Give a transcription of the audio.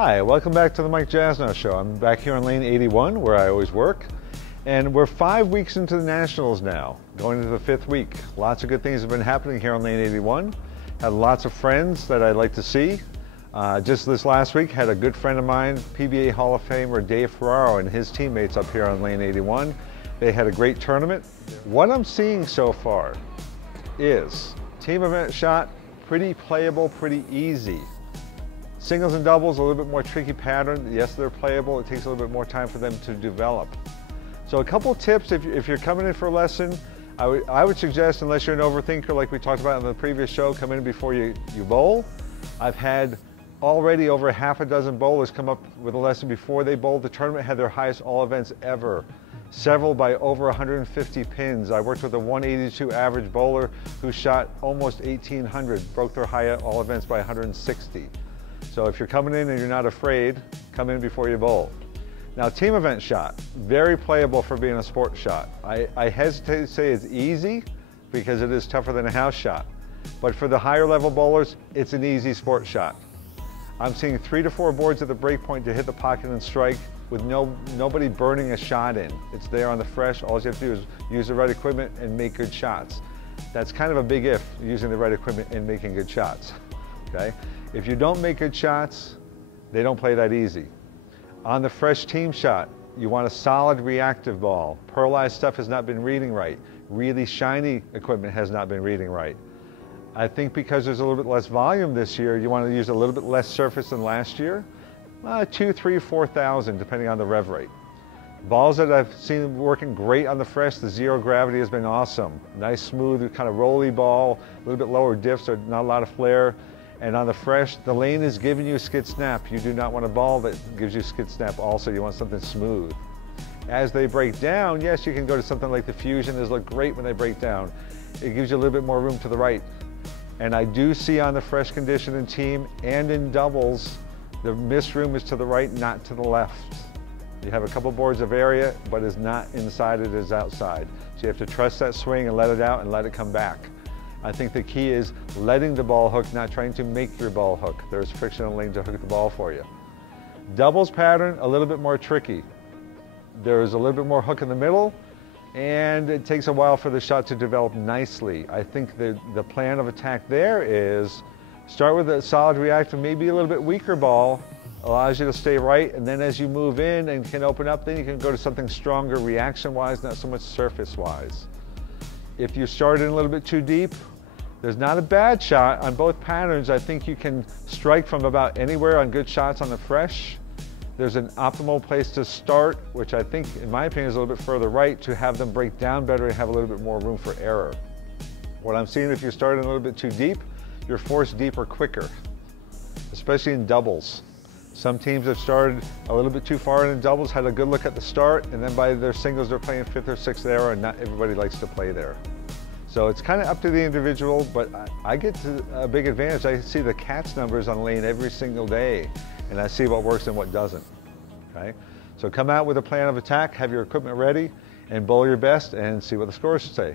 Hi, welcome back to the Mike Jasnau Show. I'm back here on lane 81 where I always work. And we're 5 weeks into the Nationals now, going into the 5th week. Lots of good things have been happening here on lane 81. Had lots of friends that I'd like to see. Just this last week, had a good friend of mine, PBA Hall of Famer Dave Ferraro and his teammates up here on lane 81. They had a great tournament. What I'm seeing so far is team event shot, pretty playable, pretty easy. Singles and doubles, a little bit more tricky pattern. Yes, they're playable. It takes a little bit more time for them to develop. So a couple of tips if you're coming in for a lesson, I would suggest, unless you're an overthinker like we talked about in the previous show, come in before you bowl. I've had already over half a dozen bowlers come up with a lesson before they bowled. The tournament had their highest all events ever. Several by over 150 pins. I worked with a 182 average bowler who shot almost 1,800, broke their high all events by 160. So if you're coming in and you're not afraid, come in before you bowl. Now, team event shot, very playable for being a sports shot. I hesitate to say it's easy because it is tougher than a house shot. But for the higher level bowlers, it's an easy sports shot. I'm seeing 3 to 4 boards at the break point to hit the pocket and strike with nobody burning a shot in. It's there on the fresh. All you have to do is use the right equipment and make good shots. That's kind of a big if, using the right equipment and making good shots, okay? If you don't make good shots, they don't play that easy. On the fresh team shot, you want a solid reactive ball. Pearlized stuff has not been reading right. Really shiny equipment has not been reading right. I think because there's a little bit less volume this year, you want to use a little bit less surface than last year. 2, 3, 4,000, depending on the rev rate. Balls that I've seen working great on the fresh, the zero gravity has been awesome. Nice, smooth, kind of rolly ball, a little bit lower diff, so not a lot of flare. And on the fresh, the lane is giving you a skid snap. You do not want a ball that gives you skid snap also. You want something smooth. As they break down, yes, you can go to something like the Fusion. Those look great when they break down. It gives you a little bit more room to the right. And I do see on the fresh condition in team and in doubles, the missed room is to the right, not to the left. You have a couple boards of area, but it's not inside, it is outside. So you have to trust that swing and let it out and let it come back. I think the key is letting the ball hook, not trying to make your ball hook. There's friction in the lane to hook the ball for you. Doubles pattern, a little bit more tricky. There's a little bit more hook in the middle, and it takes a while for the shot to develop nicely. I think the plan of attack there is start with a solid reactive, maybe a little bit weaker ball, allows you to stay right, and then as you move in and can open up, then you can go to something stronger reaction-wise, not so much surface-wise. If you start in a little bit too deep, there's not a bad shot on both patterns. I think you can strike from about anywhere on good shots on the fresh. There's an optimal place to start, which I think, in my opinion, is a little bit further right to have them break down better and have a little bit more room for error. What I'm seeing, if you start in a little bit too deep, you're forced deeper quicker, especially in doubles. Some teams have started a little bit too far in doubles, had a good look at the start, and then by their singles, they're playing 5th or 6th arrow, and not everybody likes to play there. So it's kind of up to the individual, but I get to a big advantage. I see the CATS numbers on lane every single day, and I see what works and what doesn't, okay? So come out with a plan of attack, have your equipment ready, and bowl your best, and see what the scores say.